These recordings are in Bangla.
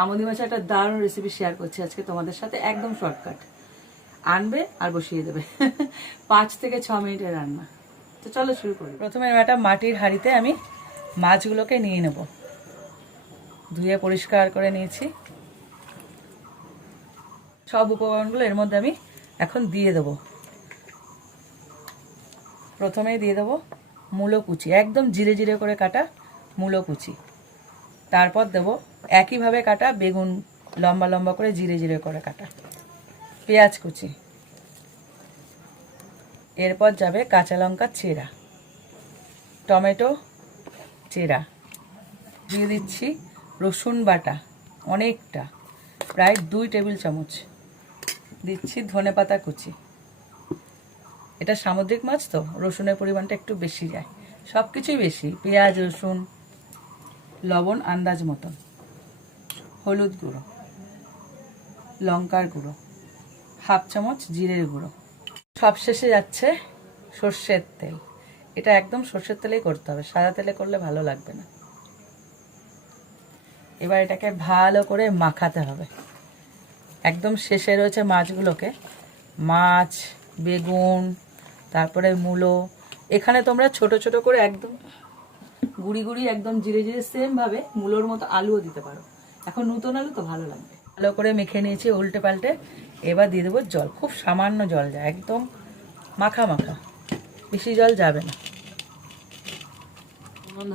আমুদি মাছের একটা দারুণ রেসিপি শেয়ার করছি আজকে তোমাদের সাথে, একদম শর্টকাট। আনবে আর বসিয়ে দেবে 5 থেকে 6 মিনিটের রান্না। তো চলো শুরু করি। প্রথমে একটা মাটির হাঁড়িতে আমি মাছগুলোকে নিয়ে নেব, ধুয়ে পরিষ্কার করে নিয়েছি। সব উপকরণগুলো এর মধ্যে আমি এখন দিয়ে দেবো। প্রথমেই দিয়ে দেবো মূলো কুচি, একদম জিরে জিরে করে কাটা মূলো কুচি। তারপর দেবো একইভাবে কাটা বেগুন, লম্বা লম্বা করে জিরে জিরে করে কাটা। পেঁয়াজ কুচি, এরপর যাবে কাঁচা লঙ্কা চেরা, টমেটো চেরা, দিয়ে দিচ্ছি রসুন বাটা অনেকটা, প্রায় 2 টেবিল চামচ। দিচ্ছি ধনেপাতা কুচি। এটা সামুদ্রিক মাছ তো রসুনের পরিমাণটা একটু বেশি যায়, সব কিছুই বেশি। পেঁয়াজ, রসুন, লবণ আন্দাজ মতন, হলুদ গুঁড়ো, লঙ্কার গুঁড়ো, 1/2 চামচ জিরের গুঁড়ো। সব শেষে যাচ্ছে সর্ষের তেল। এটা একদম সর্ষের তেলেই করতে হবে, সাদা তেলে করলে ভালো লাগবে না। এবার এটাকে ভালো করে মাখাতে হবে। একদম শেষে রয়েছে মাছগুলোকে, মাছ, বেগুন, তারপরে মূলো। এখানে তোমরা ছোট ছোট করে একদম গুড়ি গুড়ি একদম জিরে জিরে সেমভাবে মূলোর মতো আলুও দিতে পারো। এখন নতুন আলু তো ভালো লাগবে। ভালো করে মেখে নিয়েছি উল্টে পাল্টে। এবার দিয়ে দেবো জল, খুব সামান্য জল যায়, একদম মাখা মাখা, বেশি জল যাবে না।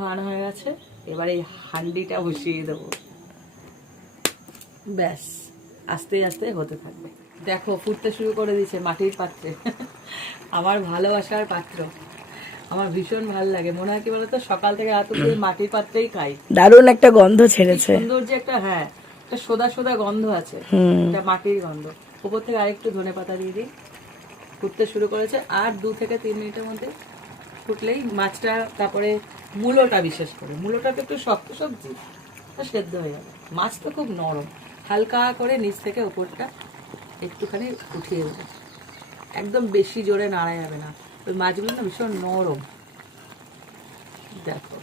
ধান হয়ে গেছে, এবার এই হাঁড়িটা বসিয়ে দেবো। ব্যাস, আস্তে আস্তে হতে থাকবে। দেখো ফুটতে শুরু করে দিয়েছে মাটির পাত্রে আমার ভালোবাসার পাত্র। আমার ভীষণ ভালো লাগে, মনে হয় কি বলতো সকাল থেকে রাত অব্দি মাটির পাত্রেই খাই। দারুণ একটা গন্ধ ছেড়েছে, সুন্দর যে একটা, হ্যাঁ একটা সোদা সোদা গন্ধ আছে, এটা মাটির গন্ধ। উপর থেকে আরেকটু ধনেপাতা দিয়ে দিই। ফুটতে শুরু করেছে, আর 2 থেকে 3 মিনিটের মধ্যে ফুটলেই মাছটা, তারপরে মূলোটা, বিশেষ করে মূলোটা তো একটু শক্ত সবজি, সেদ্ধ হয়ে যাবে। মাছ তো খুব নরম, হালকা করে নিচ থেকে উপরটা একটুখানি উঠিয়ে দেবে, একদম বেশি জোরে নাড়া যাবে না। ওই মাছগুলো না ভীষণ নরম। দেখো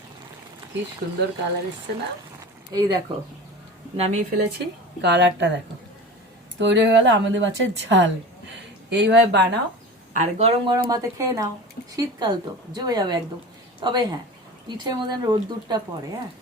কি সুন্দর কালার এসছে না? এই দেখো নামিয়ে ফেলেছি, কালারটা দেখো। তৈরি হয়ে গেল আমাদের মাছের ঝাল। এইভাবে বানাও আর গরম গরম ভাতে খেয়ে নাও। শীতকাল তো জমে যাবে একদম। তবে হ্যাঁ, পিঠের মধ্যে রোদ্দুরটা পড়ে, হ্যাঁ